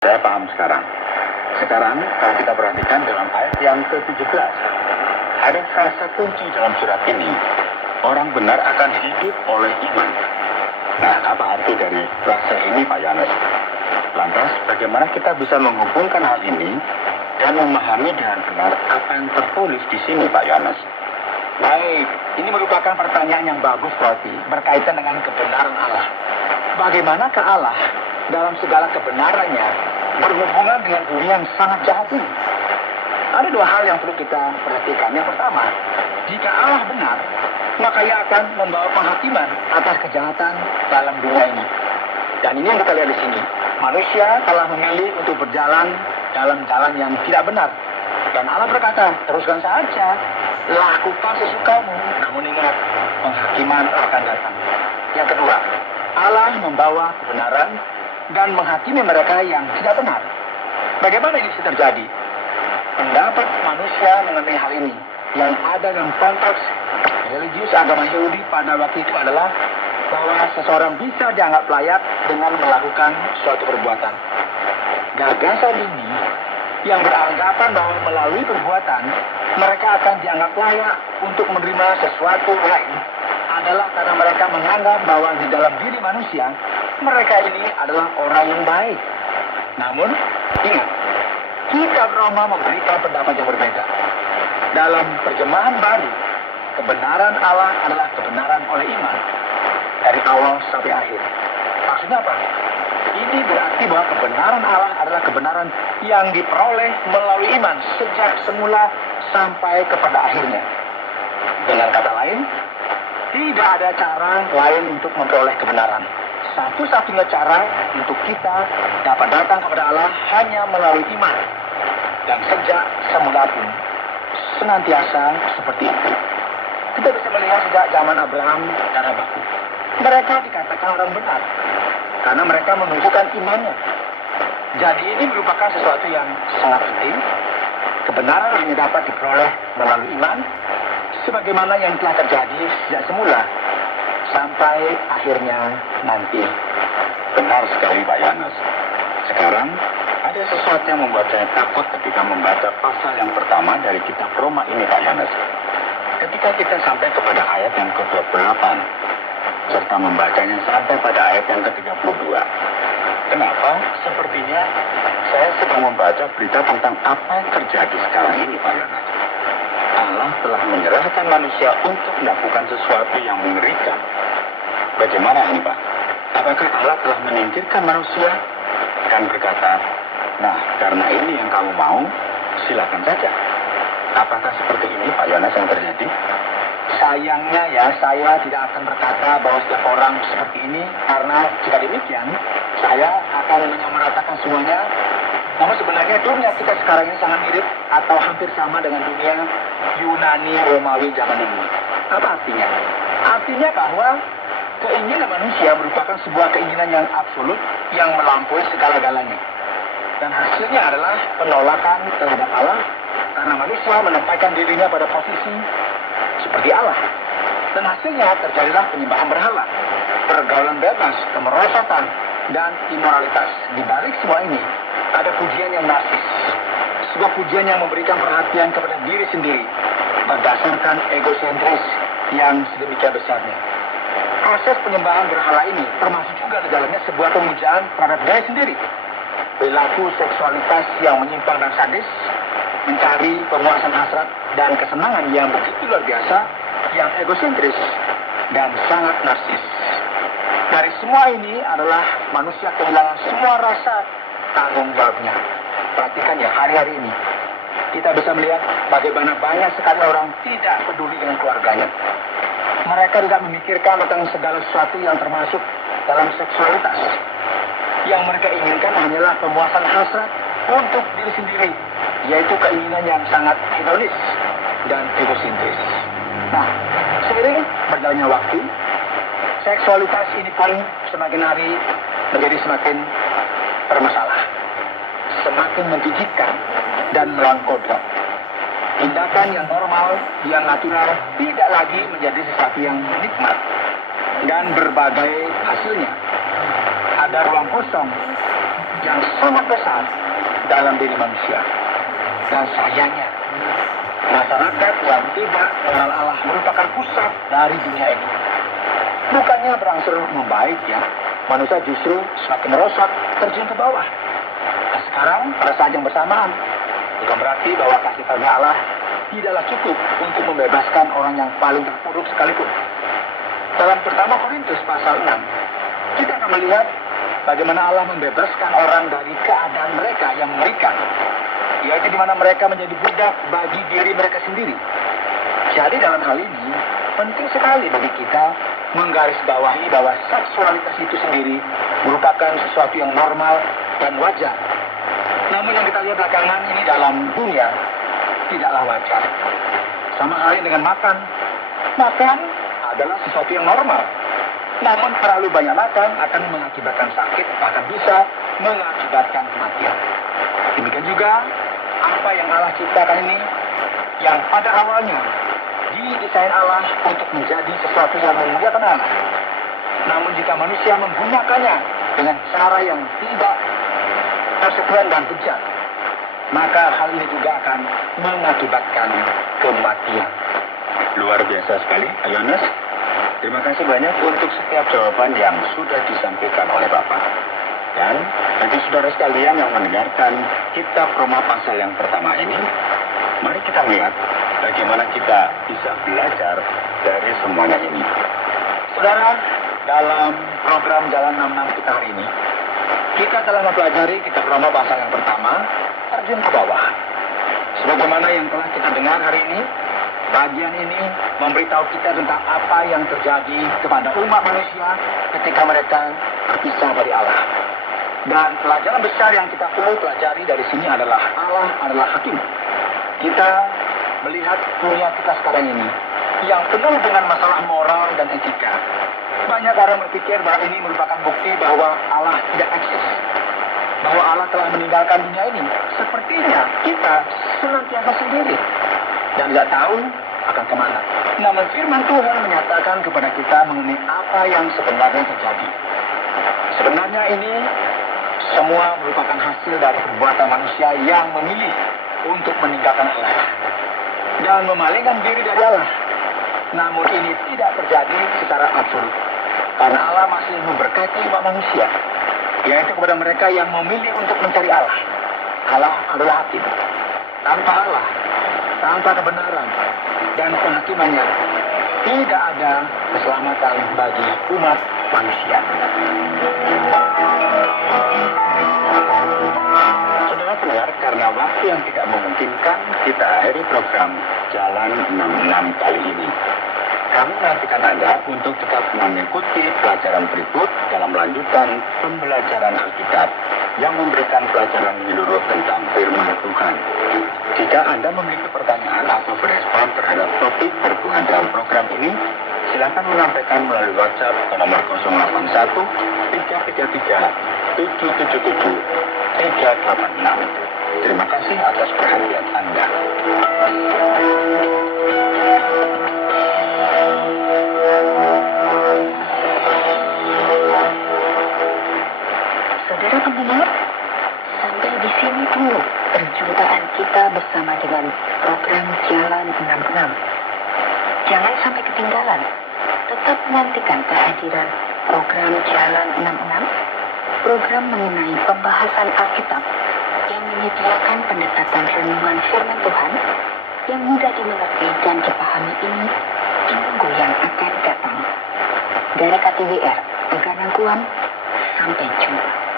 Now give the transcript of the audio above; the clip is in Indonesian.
Saya paham sekarang. Sekarang kalau kita perhatikan dalam ayat yang ke-17, ada frasa kunci dalam surat ini. Orang benar akan hidup oleh iman. Nah, apa arti dari frasa ini, Pak Yohanes? Lantas, bagaimana kita bisa menghubungkan hal ini dan memahami dengan benar apa yang tertulis di sini, Pak Yohanes? Baik, ini merupakan pertanyaan yang bagus berarti berkaitan dengan kebenaran Allah. Bagaimanakah Allah dalam segala kebenarannya berhubungan dengan dunia yang sangat jahat ini? Ada dua hal yang perlu kita perhatikan. Yang pertama, jika Allah benar, maka ia akan membawa penghakiman atas kejahatan dalam dunia ini. Dan ini yang kita lihat di sini. Manusia telah memilih untuk berjalan dalam jalan yang tidak benar. Dan Allah berkata, teruskan saja, lakukan sesukamu. Namun ingat, penghakiman akan datang. Yang kedua, Allah membawa kebenaran dan menghakimi mereka yang tidak benar. Bagaimana ini bisa terjadi? Pendapat manusia mengenai hal ini yang ada dalam konteks religius agama Yahudi pada waktu itu adalah bahwa seseorang bisa dianggap layak dengan melakukan suatu perbuatan. Gagasan ini yang beranggapan bahwa melalui perbuatan mereka akan dianggap layak untuk menerima sesuatu lain adalah karena mereka menganggap bahwa di dalam diri manusia mereka ini adalah orang yang baik. Namun, ingat, kitab Roma memberikan pendapat yang berbeda. Dalam terjemahan baru, kebenaran Allah adalah kebenaran oleh iman. Dari awal sampai akhir. Maksudnya apa? Ini berarti bahwa kebenaran Allah adalah kebenaran yang diperoleh melalui iman sejak semula sampai kepada akhirnya. Dengan kata lain, tidak ada cara lain untuk memperoleh kebenaran. Satu-satunya cara untuk kita dapat datang kepada Allah hanya melalui iman. Dan sejak semula pun, senantiasa seperti itu. Kita bisa melihat sejak zaman Abraham dan Habakuk. Mereka dikatakan orang benar, karena mereka menunjukkan imannya. Jadi ini merupakan sesuatu yang sangat penting. Kebenaran hanya dapat diperoleh melalui iman, sebagaimana yang telah terjadi sejak semula sampai akhirnya nanti. Benar sekali, Pak Yohanes. Sekarang, ada sesuatu yang membuat saya takut ketika membaca pasal yang pertama dari kitab Roma ini, Pak Yohanes. Ketika kita sampai kepada ayat yang ke-28, serta membacanya sampai pada ayat yang ke-32. Kenapa? Sepertinya saya sedang membaca berita tentang apa yang terjadi sekarang ini, Pak Yohanes. Allah telah menyerahkan manusia untuk melakukan sesuatu yang mengerikan. Bagaimana ini, Pak? Apakah Allah telah menyingkirkan manusia dan berkata, nah, karena ini yang kamu mau, silakan saja. Apakah seperti ini, Pak Yohanes, yang terjadi? Sayangnya ya, saya tidak akan berkata bahwa setiap orang seperti ini, karena jika demikian, saya akan menyamaratakan semuanya. Namun sebenarnya dunia kita sekarang ini sangat mirip atau hampir sama dengan dunia Yunani Romawi zaman dulu. Apa artinya? Artinya bahwa keinginan manusia merupakan sebuah keinginan yang absolut yang melampaui segala-galanya. Dan hasilnya adalah penolakan terhadap Allah karena manusia menempatkan dirinya pada posisi seperti Allah. Dan hasilnya terjadilah penyembahan berhala, pergaulan bebas, kemerosotan, dan imoralitas. Di balik semua ini, ada pujian yang narsis. Sebuah pujian yang memberikan perhatian kepada diri sendiri, berdasarkan egosentris yang sedemikian besarnya. Proses penyembahan berhala ini termasuk juga di dalamnya sebuah pemujaan terhadap diri sendiri. Perilaku seksualitas yang menyimpang dan sadis, mencari pemuasan hasrat dan kesenangan yang begitu luar biasa, yang egosentris dan sangat narsis. Dari semua ini adalah manusia kehilangan semua rasa tanggung jawabnya. Perhatikan ya, hari-hari ini kita bisa melihat bagaimana banyak sekali orang tidak peduli dengan keluarganya. Mereka tidak memikirkan tentang segala sesuatu yang termasuk dalam seksualitas. Yang mereka inginkan hanyalah pemuasan hasrat untuk diri sendiri, yaitu keinginan yang sangat hedonis dan egosentris. Nah, seiring berjalannya waktu, seksualitas ini pun semakin hari menjadi semakin bermasalah, semakin menjijikkan dan melawan. Tindakan yang normal, yang natural, tidak lagi menjadi sesuatu yang nikmat. Dan berbagai hasilnya. Ada ruang kosong yang sangat besar dalam diri manusia. Dan sayangnya, masyarakat yang tidak mengenal Allah merupakan pusat dari dunia ini. Bukannya berangsur membaik ya, manusia justru semakin merosot, terjun ke bawah. Dan sekarang, pada saat yang bersamaan, bukan berarti bahwa kasih karunia Allah tidaklah cukup untuk membebaskan orang yang paling terpuruk sekalipun. Dalam pertama Korintus pasal 6, kita akan melihat bagaimana Allah membebaskan orang dari keadaan mereka yang mengerikan, yaitu di mana mereka menjadi budak bagi diri mereka sendiri. Jadi dalam hal ini, penting sekali bagi kita menggarisbawahi bahwa seksualitas itu sendiri merupakan sesuatu yang normal dan wajar. Namun yang kita lihat belakangan ini dalam dunia tidaklah wajar. Sama halnya dengan makan. Makan adalah sesuatu yang normal. Namun terlalu banyak makan akan mengakibatkan sakit, bahkan bisa mengakibatkan kematian. Demikian juga apa yang Allah ciptakan ini, yang pada awalnya didesain Allah untuk menjadi sesuatu yang memuliakan Allah. Namun jika manusia menggunakannya dengan cara yang tidak persetujuan dan bejat, maka hal ini juga akan mengakibatkan kematian. Luar biasa sekali, Yohanes. Terima kasih banyak untuk setiap jawaban yang sudah disampaikan oleh Bapak. Dan bagi saudara sekalian yang mendengarkan kitab Roma pasal yang pertama ini, mari kita melihat bagaimana kita bisa belajar dari semuanya ini. Saudara, dalam program Jalan 66 kita hari ini, kita telah mempelajari kitab Roma pasal yang pertama, terjun ke bawah. Sebagaimana yang telah kita dengar hari ini, bagian ini memberitahu kita tentang apa yang terjadi kepada umat manusia ketika mereka terpisah dari Allah. Dan pelajaran besar yang kita perlu pelajari dari sini adalah Allah adalah hakim. Kita melihat dunia kita sekarang ini yang penuh dengan masalah moral dan etika. Banyak orang berpikir bahwa ini merupakan bukti bahwa Allah tidak eksis, bahwa Allah telah meninggalkan dunia ini. Sepertinya kita senantiasa sendiri dan tidak tahu akan kemana. Namun firman Tuhan menyatakan kepada kita mengenai apa yang sebenarnya terjadi. Sebenarnya ini semua merupakan hasil dari perbuatan manusia yang memilih untuk meninggalkan Allah dan memalingkan diri dari Allah. Namun ini tidak terjadi secara absolut, karena Allah masih memberkati umat manusia, yaitu kepada mereka yang memilih untuk mencari Allah. Allah adalah hakim. Tanpa Allah, tanpa kebenaran dan penghakimannya, tidak ada keselamatan bagi umat manusia. Saudara pendengar, karena waktu yang tidak memungkinkan, kita akhiri program Jalan 66 kali ini. Kami menantikan Anda untuk tetap mengikuti pelajaran berikut dalam lanjutan pembelajaran Alkitab yang memberikan pelajaran menyeluruh tentang firman Tuhan. Jika Anda memiliki pertanyaan atau berespon terhadap topik berhubungan dalam program ini, silakan menyampaikan melalui WhatsApp ke nomor 081 333 777 386. Terima kasih atas perhatian Anda. Saudara pendengar, sampai di sini dulu perjumpaan kita bersama dengan program Jalan 66. Jangan sampai ketinggalan. Tetap nantikan kehadiran program Jalan 66, program mengenai pembahasan Alkitab yang menyediakan pendekatan renungan firman Tuhan yang mudah dimengerti dan dipahami ini di minggu yang akan datang. Dari KTWR, Peganang Guam, sampai jumpa.